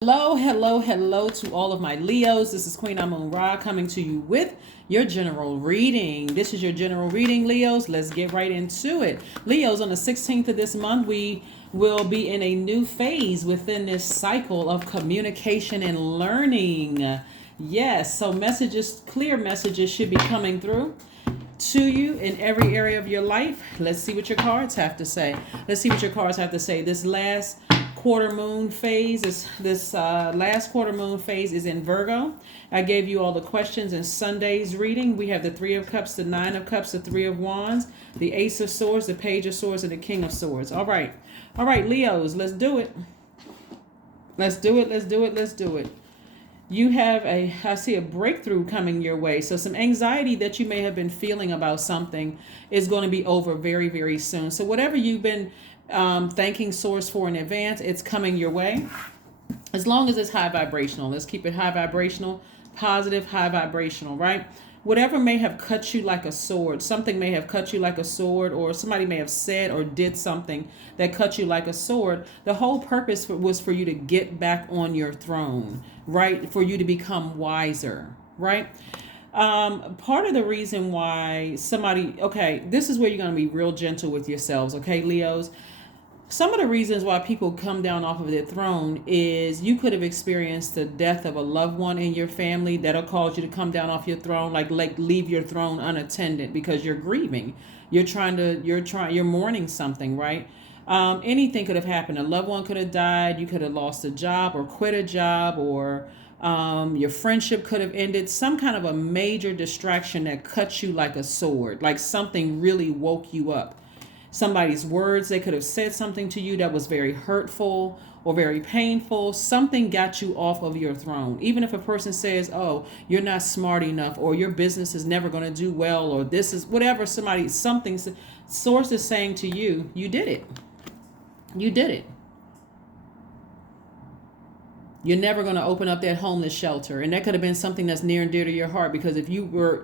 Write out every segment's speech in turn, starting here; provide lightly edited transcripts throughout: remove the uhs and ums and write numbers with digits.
Hello, hello, hello to all of my Leos. This is Queen Amun Ra coming to you with your general reading. This is your general reading, Leos. Let's get right into it. Leos, on the 16th of this month, we will be in a new phase within this cycle of communication and learning. Yes, so messages, clear messages should be coming through to you in every area of your life. Let's see what your cards have to say. Let's see what your cards have to say. This last quarter moon phase is last quarter moon phase is in Virgo. I gave you all the questions in Sunday's reading. We have the Three of Cups, the Nine of Cups, the Three of Wands, the Ace of Swords, the Page of Swords, and the King of Swords. All right, Leos, let's do it. Let's do it. Let's do it. Let's do it. You have I see a breakthrough coming your way. So some anxiety that you may have been feeling about something is going to be over very, very soon. So whatever you've been thanking source for in advance, it's coming your way. As long as it's high vibrational, let's keep it high vibrational, positive, high vibrational, right? Whatever may have cut you like a sword, something may have cut you like a sword, or somebody may have said or did something that cut you like a sword. The whole purpose was for you to get back on your throne, right? For you to become wiser, right? Part of the reason why okay, this is where you're going to be real gentle with yourselves, okay, Leos? Some of the reasons why people come down off of their throne is you could have experienced the death of a loved one in your family that'll cause you to come down off your throne, like leave your throne unattended because you're grieving. You're mourning something, right? Anything could have happened. A loved one could have died. You could have lost a job or quit a job, or your friendship could have ended. Some kind of a major distraction that cut you like a sword, like something really woke you up. Somebody's words, they could have said something to you that was very hurtful or very painful. Something got you off of your throne. Even if a person says, oh, you're not smart enough, or your business is never going to do well, or this is whatever, something source is saying to you, you did it. You did it. You're never going to open up that homeless shelter. And that could have been something that's near and dear to your heart, because if you were,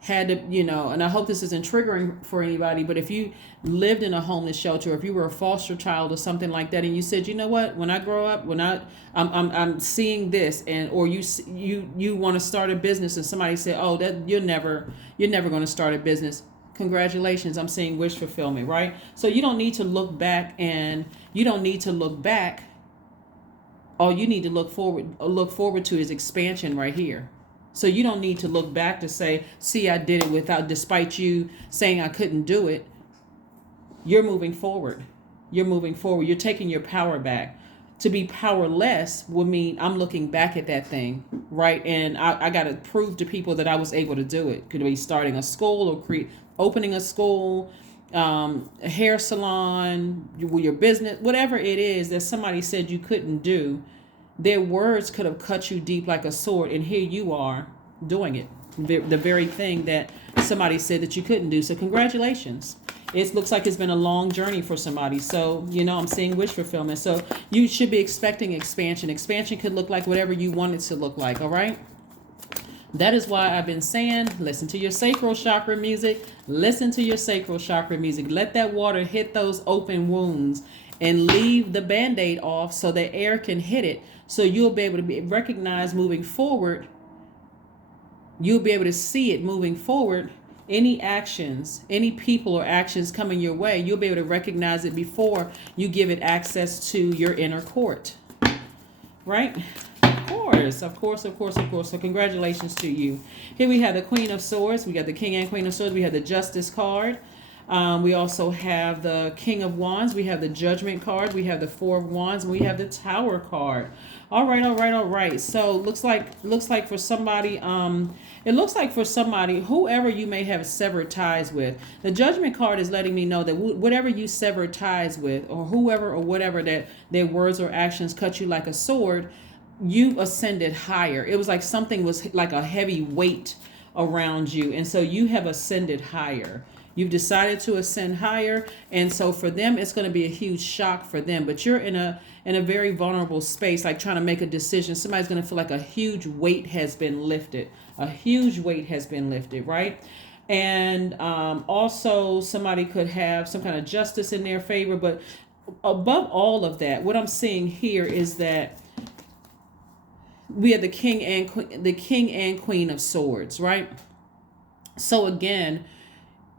had to, and I hope this isn't triggering for anybody, but if you lived in a homeless shelter, or if you were a foster child or something like that, and you said, you know what, when I grow up, I'm seeing this, and or you want to start a business, and somebody said, oh, that you're never going to start a business. Congratulations, I'm seeing wish fulfillment, right? So you don't need to look back, and you don't need to look back. All you need to look forward to is expansion right here. So you don't need to look back to say, see, I did it despite you saying I couldn't do it. You're moving forward. You're moving forward. You're taking your power back. To be powerless would mean I'm looking back at that thing, right? And I got to prove to people that I was able to do it. Could be starting a school, or opening a school, a hair salon, your business, whatever it is that somebody said you couldn't do. Their words could have cut you deep like a sword, and here you are doing it. The very thing that somebody said that you couldn't do. So congratulations. It looks like it's been a long journey for somebody. So, I'm seeing wish fulfillment. So you should be expecting expansion. Expansion could look like whatever you want it to look like, all right? That is why I've been saying, listen to your sacral chakra music. Listen to your sacral chakra music. Let that water hit those open wounds and leave the Band-Aid off so that air can hit it. So you'll be able to be recognized moving forward. You'll be able to see it moving forward. Any actions, any people or actions coming your way, you'll be able to recognize it before you give it access to your inner court. Right? Of course. So congratulations to you. Here we have the Queen of Swords. We got the King and Queen of Swords. We have the Justice card. We also have the King of Wands. We have the Judgment card. We have the Four of Wands. And we have the Tower card. All right. So looks like for somebody, whoever you may have severed ties with. The Judgment card is letting me know that whatever you severed ties with, or whoever or whatever that their words or actions cut you like a sword, you ascended higher. It was like something was like a heavy weight around you, and so you have ascended higher. You've decided to ascend higher, and so for them, it's going to be a huge shock for them. But you're in a very vulnerable space, like trying to make a decision. Somebody's going to feel like a huge weight has been lifted. A huge weight has been lifted, right? And also, somebody could have some kind of justice in their favor. But above all of that, what I'm seeing here is that we have the king and queen of swords, right? So again,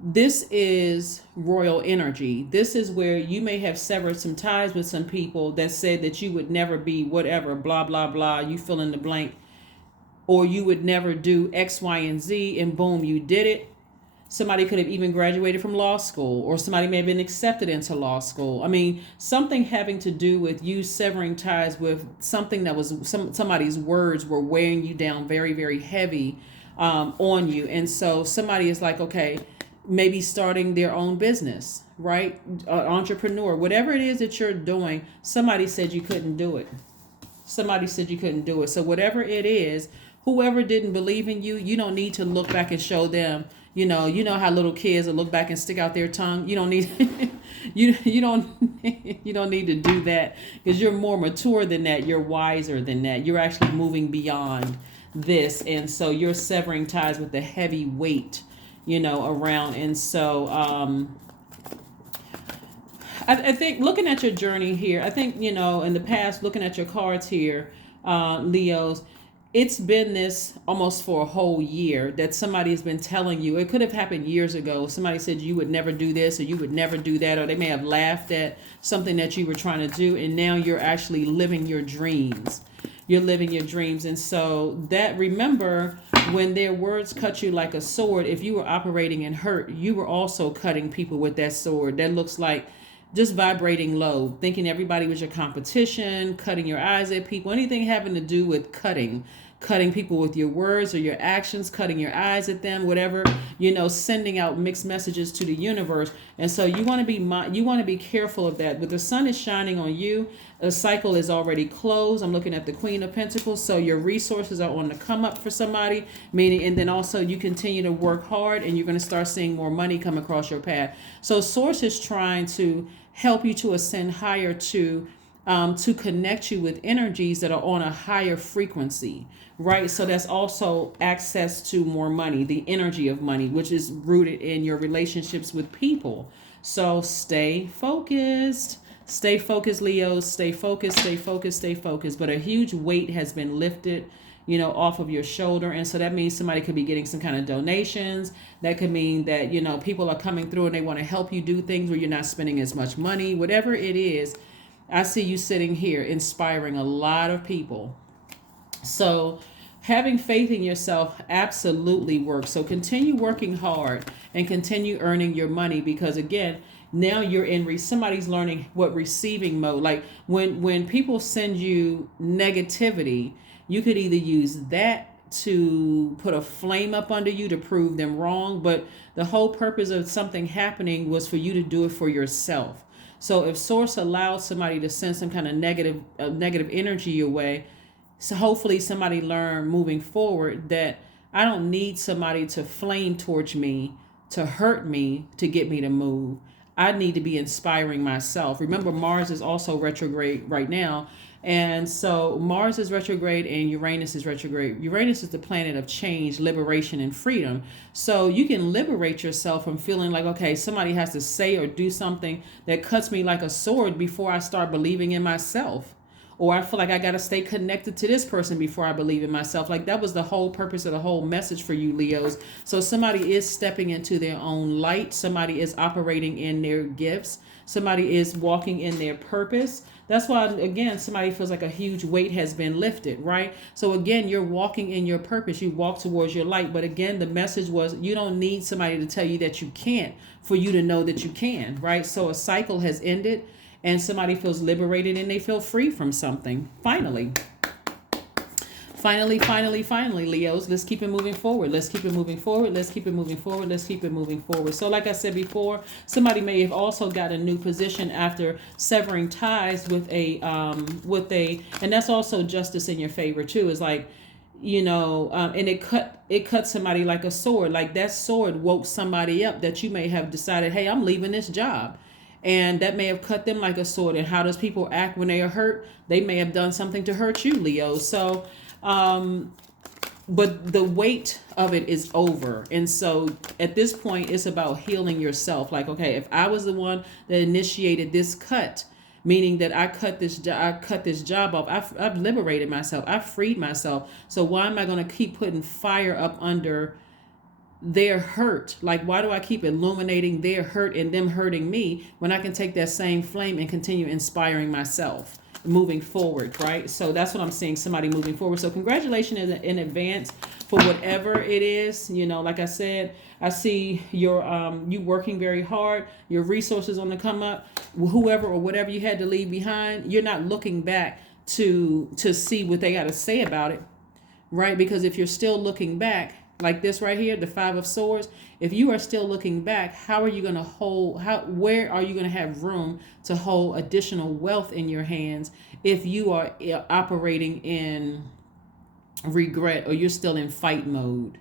this is royal energy. This is where you may have severed some ties with some people that said that you would never be whatever, blah, blah, blah, you fill in the blank, or you would never do X, Y, and Z, and boom, you did it. Somebody could have even graduated from law school, or somebody may have been accepted into law school. I mean, something having to do with you severing ties with something that was somebody's words were weighing you down very, very heavy on you. And so somebody is like, okay, maybe starting their own business, right? Entrepreneur, whatever it is that you're doing, somebody said you couldn't do it. Somebody said you couldn't do it. So whatever it is, whoever didn't believe in you, you don't need to look back and show them. You know how little kids will look back and stick out their tongue. You don't need you don't need to do that, because you're more mature than that. You're wiser than that. You're actually moving beyond this, and so you're severing ties with the heavy weight, around. And so I think looking at your journey here, I think in the past, looking at your cards here, Leos, it's been this almost for a whole year that somebody has been telling you. It could have happened years ago. Somebody said you would never do this, or you would never do that, or they may have laughed at something that you were trying to do, and now you're actually living your dreams. You're living your dreams. And so that, remember, when their words cut you like a sword, if you were operating in hurt, you were also cutting people with that sword. That looks like just vibrating low, thinking everybody was your competition, cutting your eyes at people, anything having to do with cutting people with your words or your actions, cutting your eyes at them, whatever, sending out mixed messages to the universe. And so you want to be careful of that. But the sun is shining on you. The cycle is already closed. I'm looking at the Queen of Pentacles. So your resources are on the come up for somebody, meaning, and then also you continue to work hard, and you're going to start seeing more money come across your path. So Source is trying to help you to ascend higher, to connect you with energies that are on a higher frequency, right? So that's also access to more money, the energy of money, which is rooted in your relationships with people. So stay focused. Stay focused, Leos. Stay focused, stay focused, stay focused. But a huge weight has been lifted, off of your shoulder. And so that means somebody could be getting some kind of donations. That could mean that, people are coming through and they want to help you do things where you're not spending as much money. Whatever it is, I see you sitting here inspiring a lot of people. So having faith in yourself absolutely works. So continue working hard and continue earning your money, because again, now you're in somebody's learning what receiving mode. Like when people send you negativity, you could either use that to put a flame up under you to prove them wrong, but the whole purpose of something happening was for you to do it for yourself. So if Source allows somebody to send some kind of negative energy your way, so hopefully somebody learn moving forward that I don't need somebody to flame towards me, to hurt me, to get me to move. I need to be inspiring myself. Remember, Mars is also retrograde right now. And so Mars is retrograde and Uranus is retrograde. Uranus is the planet of change, liberation, and freedom. So you can liberate yourself from feeling like, okay, somebody has to say or do something that cuts me like a sword before I start believing in myself. Or I feel like I got to stay connected to this person before I believe in myself. Like that was the whole purpose of the whole message for you, Leos. So somebody is stepping into their own light. Somebody is operating in their gifts. Somebody is walking in their purpose. That's why, again, somebody feels like a huge weight has been lifted, right? So again, you're walking in your purpose. You walk towards your light. But again, the message was you don't need somebody to tell you that you can't for you to know that you can, right? So a cycle has ended. And somebody feels liberated and they feel free from something. Finally, Leos, let's keep it moving forward. Let's keep it moving forward. Let's keep it moving forward. Let's keep it moving forward. So like I said before, somebody may have also got a new position after severing ties with and that's also justice in your favor too. Is like, and it cut somebody like a sword. Like that sword woke somebody up that you may have decided, hey, I'm leaving this job. And that may have cut them like a sword. And how does people act when they are hurt? They may have done something to hurt you, Leo. So, but the weight of it is over. And so at this point, it's about healing yourself. Like, okay, if I was the one that initiated this cut, meaning that I cut this job off. I've liberated myself. I've freed myself. So why am I going to keep putting fire up under their hurt? Like, why do I keep illuminating their hurt and them hurting me when I can take that same flame and continue inspiring myself moving forward, right? So that's what I'm seeing, somebody moving forward. So congratulations in advance for whatever it is. You know, like I said, I see your you working very hard, your resources on the come up, whoever or whatever you had to leave behind. You're not looking back to see what they got to say about it, right? Because if you're still looking back, like this right here, the Five of Swords, if you are still looking back, how are you going to where are you going to have room to hold additional wealth in your hands if you are operating in regret, or you're still in fight mode?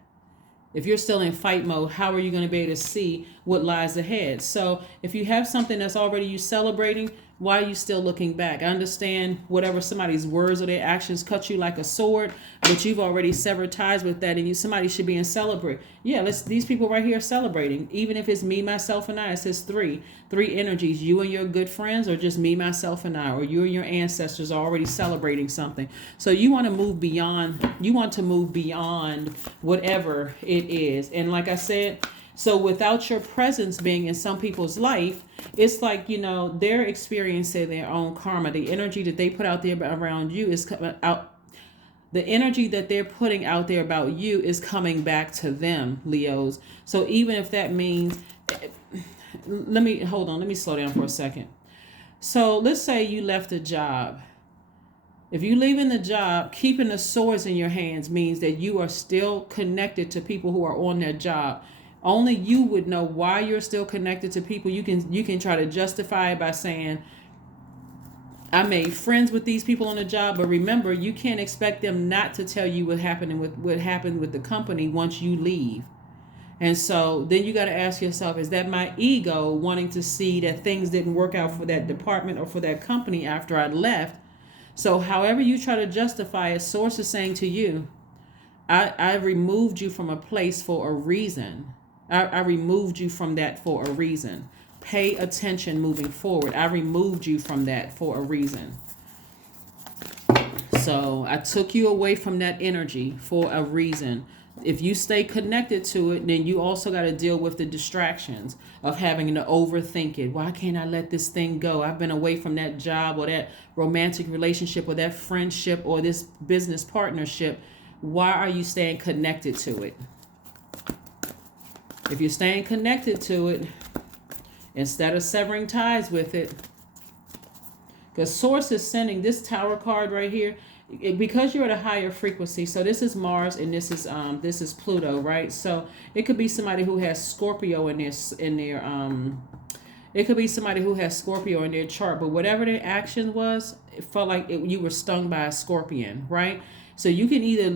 If you're still in fight mode, how are you going to be able to see what lies ahead? So if you have something that's already you celebrating, why are you still looking back? I understand whatever somebody's words or their actions cut you like a sword, but you've already severed ties with that, and somebody should be in celebrate. Yeah, these people right here are celebrating. Even if it's me, myself, and I, it says three energies. You and your good friends, or just me, myself, and I, or you and your ancestors are already celebrating something. So you want to move beyond. You want to move beyond whatever it is. And like I said, so without your presence being in some people's life, it's like, you know, they're experiencing their own karma. The energy that they put out there around you is coming out. The energy that they're putting out there about you is coming back to them, Leos. So even if that means, let me slow down for a second. So let's say you left a job. If you leaving the job, keeping the swords in your hands means that you are still connected to people who are on that job. Only you would know why you're still connected to people. You can try to justify it by saying, I made friends with these people on the job, but remember, you can't expect them not to tell you what happened with the company once you leave. And so then you got to ask yourself, is that my ego wanting to see that things didn't work out for that department or for that company after I left? So however you try to justify it, source is saying to you, I removed you from a place for a reason. I removed you from that for a reason. Pay attention moving forward. I removed you from that for a reason. So I took you away from that energy for a reason. If you stay connected to it, then you also got to deal with the distractions of having to overthink it. Why can't I let this thing go? I've been away from that job or that romantic relationship or that friendship or this business partnership. Why are you staying connected to it? If you're staying connected to it, instead of severing ties with it, because Source is sending this Tower card right here, because you're at a higher frequency. So this is Mars and this is Pluto, right? So it could be somebody who has Scorpio in their it could be somebody who has Scorpio in their chart, but whatever their action was, it felt like you were stung by a scorpion, right? So you can either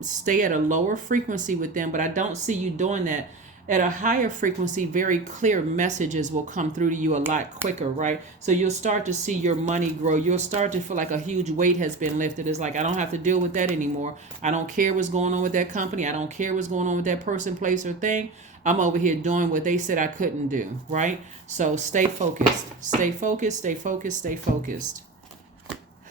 stay at a lower frequency with them, but I don't see you doing that. At a higher frequency, very clear messages will come through to you a lot quicker, right? So you'll start to see your money grow. You'll start to feel like a huge weight has been lifted. It's like, I don't have to deal with that anymore. I don't care what's going on with that company. I don't care what's going on with that person, place, or thing. I'm over here doing what they said I couldn't do, right? So stay focused. Stay focused, stay focused, stay focused.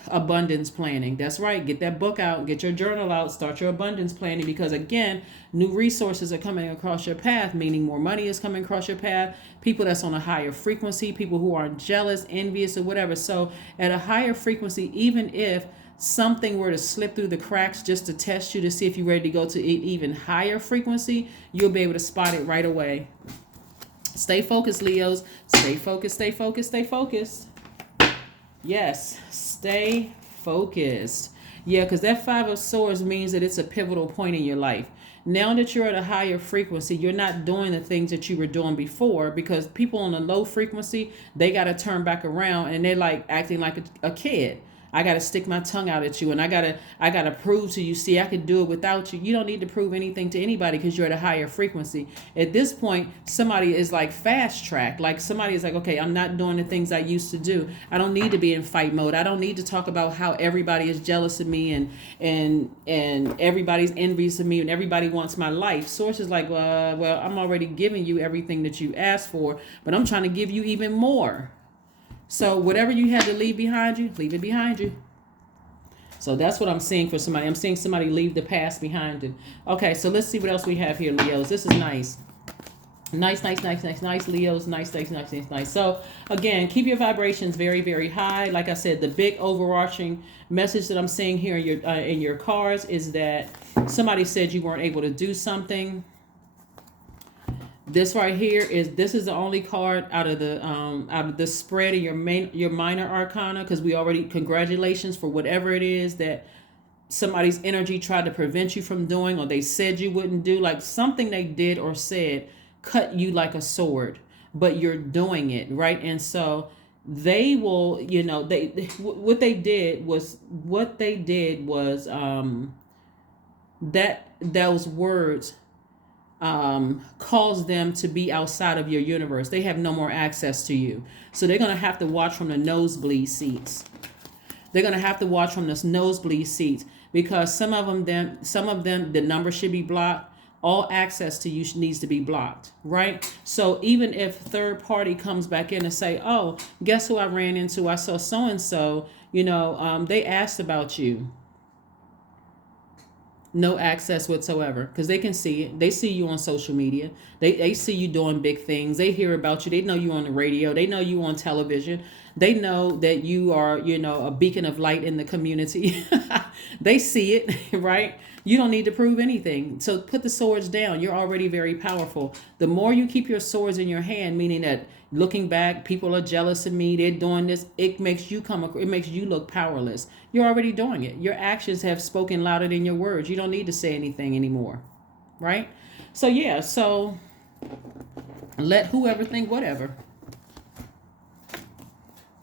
Abundance planning. That's right. Get that book out, get your journal out, start your abundance planning, because again, new resources are coming across your path, meaning more money is coming across your path, people that's on a higher frequency, people who aren't jealous, envious, or whatever. So at a higher frequency, even if something were to slip through the cracks just to test you to see if you're ready to go to an even higher frequency, you'll be able to spot it right away. Stay focused, Leos. Stay focused, stay focused, stay focused. Yes, stay focused. Yeah, because that Five of Swords means that it's a pivotal point in your life. Now that you're at a higher frequency, you're not doing the things that you were doing before, because people on a low frequency, they got to turn back around and they're like acting like a kid. I got to stick my tongue out at you, and I got to prove to you, see, I could do it without you. You don't need to prove anything to anybody because you're at a higher frequency. At this point, somebody is like fast track. Like somebody is like, okay, I'm not doing the things I used to do. I don't need to be in fight mode. I don't need to talk about how everybody is jealous of me and everybody's envious of me and everybody wants my life. Source is like, well, I'm already giving you everything that you asked for, but I'm trying to give you even more. So whatever you had to leave behind you, leave it behind you. So that's what I'm seeing for somebody. I'm seeing somebody leave the past behind it. Okay, so let's see what else we have here, Leos. This is nice. Nice, Leos. Nice. So again, keep your vibrations very, very high. Like I said, the big overarching message that I'm seeing here in your cards is that somebody said you weren't able to do something. This right here is the only card out of the spread of your minor arcana, because we already, congratulations for whatever it is that somebody's energy tried to prevent you from doing, or they said you wouldn't do, like something they did or said cut you like a sword, but you're doing it, right? And so they will, what they did was that those words cause them to be outside of your universe. They have no more access to you. So they're going to have to watch from the nosebleed seats. They're going to have to watch from the nosebleed seats, because some of them, the number should be blocked. All access to you needs to be blocked, right? So even if third party comes back in and say, oh, guess who I ran into? I saw so-and-so, they asked about you. No access whatsoever, because they can see it. They see you on social media. They see you doing big things. They hear about you. They know you on the radio. They know you on television. They know that you are, a beacon of light in the community. They see it, right? You don't need to prove anything. So put the swords down. You're already very powerful. The more you keep your swords in your hand, meaning that looking back, people are jealous of me, they're doing this, it makes you look powerless. You're already doing it. Your actions have spoken louder than your words. You don't need to say anything anymore, right? So let whoever think whatever,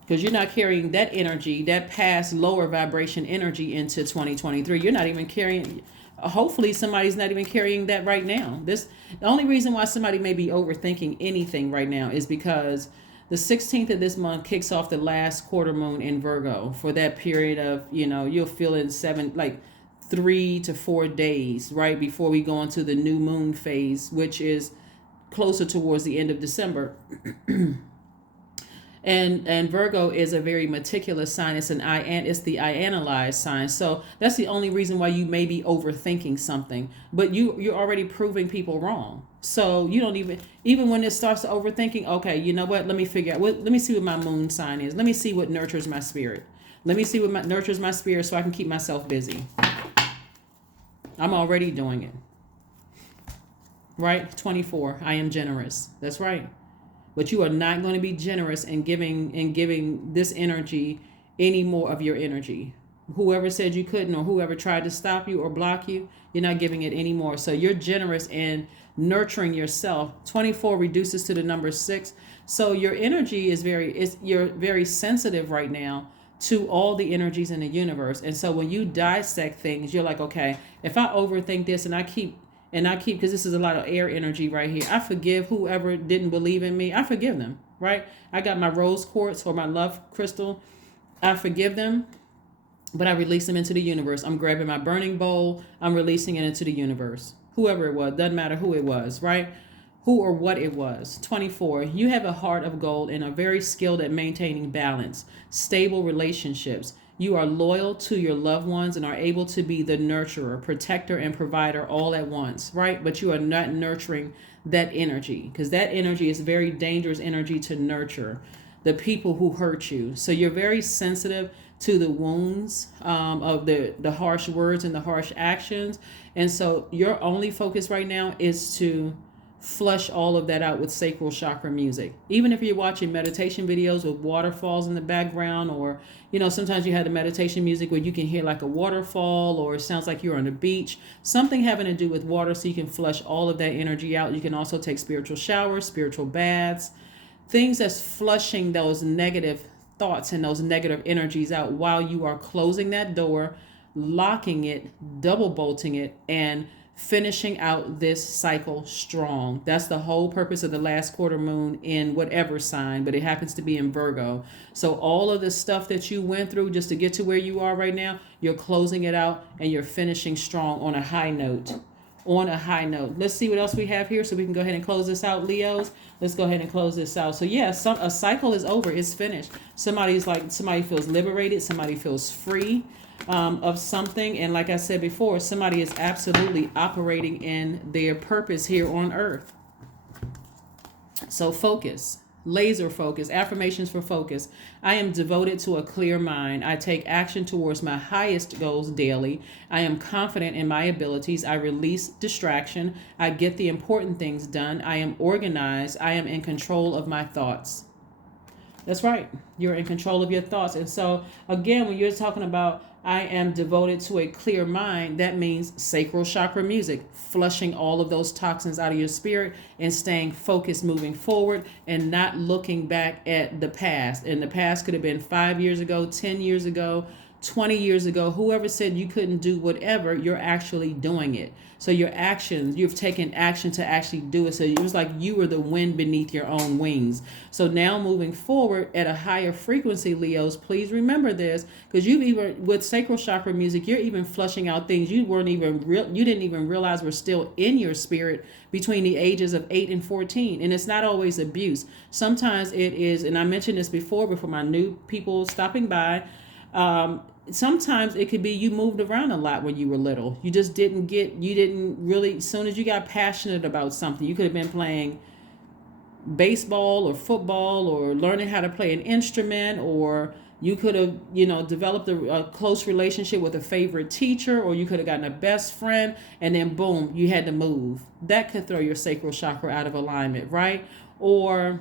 because you're not carrying that energy, that past lower vibration energy into 2023. You're not even carrying, hopefully somebody's not even carrying that right now. The only reason why somebody may be overthinking anything right now is because the 16th of this month kicks off the last quarter moon in Virgo. For that period of, you'll feel in 3 to 4 days, right, before we go into the new moon phase, which is closer towards the end of December. And Virgo is a very meticulous sign. It's the I analyze sign. So that's the only reason why you may be overthinking something. But you're already proving people wrong. So you don't even when it starts to overthinking, okay, you know what? Let me figure out let me see what my moon sign is. Let me see what nurtures my spirit. Let me see what nurtures my spirit so I can keep myself busy. I'm already doing it. Right? 24. I am generous. That's right. But you are not going to be generous in giving this energy any more of your energy. Whoever said you couldn't, or whoever tried to stop you or block you, you're not giving it anymore. So you're generous in nurturing yourself. 24 reduces to the number 6. So your energy you're very sensitive right now to all the energies in the universe. And so when you dissect things, you're like, okay, if I overthink this and I keep, because this is a lot of air energy right here. I forgive whoever didn't believe in me. I forgive them, right? I got my rose quartz or my love crystal. I forgive them, but I release them into the universe. I'm grabbing my burning bowl. I'm releasing it into the universe. Whoever it was, doesn't matter who it was, right? Who or what it was. 24, you have a heart of gold and are very skilled at maintaining balance, stable relationships. You are loyal to your loved ones and are able to be the nurturer, protector, and provider all at once, right? But you are not nurturing that energy, because that energy is very dangerous energy to nurture the people who hurt you. So you're very sensitive to the wounds of the harsh words and the harsh actions. And so your only focus right now is to flush all of that out with sacral chakra music. Even if you're watching meditation videos with waterfalls in the background, or sometimes you have the meditation music where you can hear like a waterfall, or it sounds like you're on the beach, something having to do with water, so you can flush all of that energy out. You can also take spiritual showers, spiritual baths, things that's flushing those negative thoughts and those negative energies out while you are closing that door, locking it, double bolting it, and finishing out this cycle strong. That's the whole purpose of the last quarter moon in whatever sign, but it happens to be in Virgo. So all of the stuff that you went through just to get to where you are right now, you're closing it out and you're finishing strong on a high note. On a high note. Let's see what else we have here so we can go ahead and close this out, Leos. Let's go ahead and close this out. So yeah, a cycle is over. It's finished. Somebody feels liberated. Somebody feels free of something. And like I said before, somebody is absolutely operating in their purpose here on earth. So focus. Laser focus. Affirmations for focus. I am devoted to a clear mind. I take action towards my highest goals daily. I am confident in my abilities. I release distraction. I get the important things done. I am organized. I am in control of my thoughts. That's right. You're in control of your thoughts. And so, again, when you're talking about I am devoted to a clear mind, that means sacral chakra music, flushing all of those toxins out of your spirit and staying focused moving forward and not looking back at the past. And the past could have been 5 years ago, 10 years ago, 20 years ago. Whoever said you couldn't do whatever, you're actually doing it. So your actions, you've taken action to actually do it. So it was like you were the wind beneath your own wings. So now moving forward at a higher frequency, Leos, please remember this, because you've even with sacral chakra music, you're even flushing out things you didn't even realize were still in your spirit between the ages of 8 and 14. And it's not always abuse. Sometimes it is, and I mentioned this before my new people stopping by. Sometimes it could be you moved around a lot when you were little. You didn't really, as soon as you got passionate about something, you could have been playing baseball or football or learning how to play an instrument, or you could have, developed a close relationship with a favorite teacher, or you could have gotten a best friend, and then boom, you had to move. That could throw your sacral chakra out of alignment, right? Or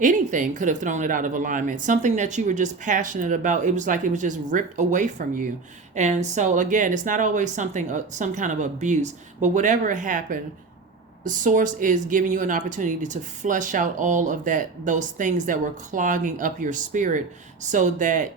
anything could have thrown it out of alignment. Something that you were just passionate about, it was like it was just ripped away from you. And so again, it's not always some kind of abuse, but whatever happened, the source is giving you an opportunity to flush out all of those things that were clogging up your spirit, so that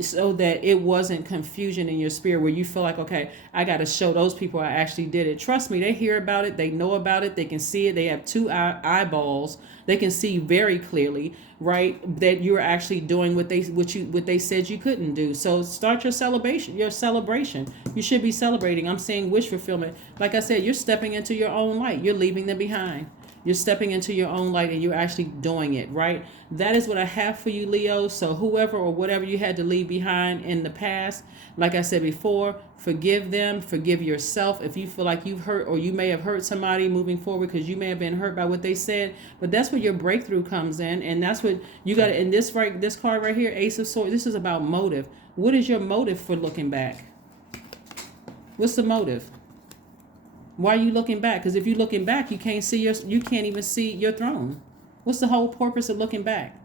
it wasn't confusion in your spirit where you feel like, okay, I got to show those people I actually did it. Trust me, they hear about it. They know about it. They can see it. They have two eyeballs. They can see very clearly, right, that you're actually doing what they said you couldn't do. So start your celebration. You should be celebrating. I'm saying wish fulfillment. Like I said, you're stepping into your own light. You're leaving them behind. You're stepping into your own light and you're actually doing it, right? That is what I have for you, Leo. So whoever or whatever you had to leave behind in the past, like I said before, forgive them, forgive yourself. If you feel like you've hurt, or you may have hurt somebody moving forward because you may have been hurt by what they said, but that's where your breakthrough comes in. And that's what you got. In this card right here, Ace of Swords, this is about motive. What is your motive for looking back? What's the motive? Why are you looking back? Because if you're looking back, you can't even see your throne. What's the whole purpose of looking back?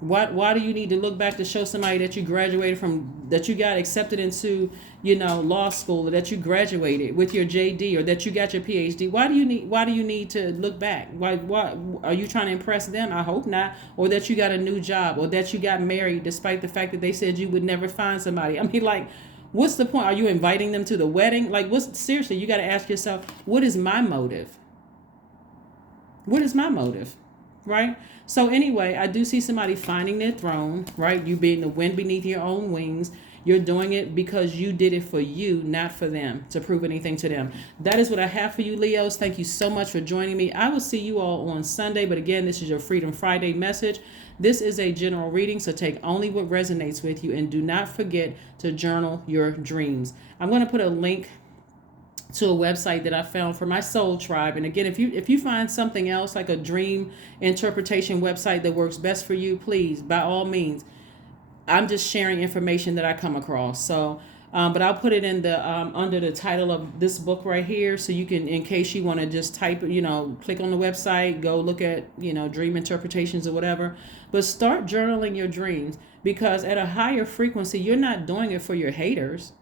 Why do you need to look back to show somebody that you graduated from, that you got accepted into, law school, or that you graduated with your JD, or that you got your PhD? Why do you need to look back? Why are you trying to impress them? I hope not. Or that you got a new job, or that you got married despite the fact that they said you would never find somebody. I mean, like, what's the point? Are you inviting them to the wedding? Like, seriously, you got to ask yourself, what is my motive? What is my motive? Right? So anyway, I do see somebody finding their throne, right? You being the wind beneath your own wings. You're doing it because you did it for you, not for them, to prove anything to them. That is what I have for you, Leos. Thank you so much for joining me. I will see you all on Sunday. But again, this is your Freedom Friday message. This is a general reading, so take only what resonates with you. And do not forget to journal your dreams. I'm going to put a link to a website that I found for my soul tribe. And again, if you find something else, like a dream interpretation website that works best for you, please, by all means. I'm just sharing information that I come across. So, but I'll put it in the under the title of this book right here, so you can, in case you want to just type, click on the website, go look at, dream interpretations or whatever. But start journaling your dreams, because at a higher frequency, you're not doing it for your haters.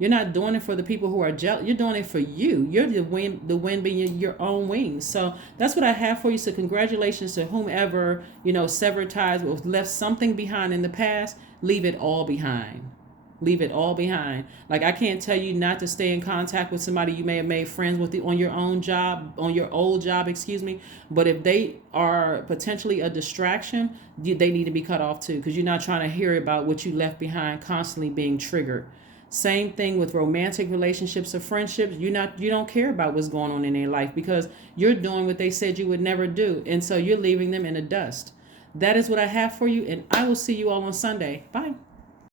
You're not doing it for the people who are jealous. You're doing it for you. You're the wind being your own wings. So that's what I have for you. So congratulations to whomever, severed ties or left something behind in the past. Leave it all behind. Leave it all behind. Like, I can't tell you not to stay in contact with somebody you may have made friends with on your own job, on your old job, excuse me. But if they are potentially a distraction, they need to be cut off too, because you're not trying to hear about what you left behind constantly being triggered. Same thing with romantic relationships or friendships. You don't care about what's going on in their life because you're doing what they said you would never do. And so you're leaving them in the dust. That is what I have for you, and I will see you all on Sunday. Bye.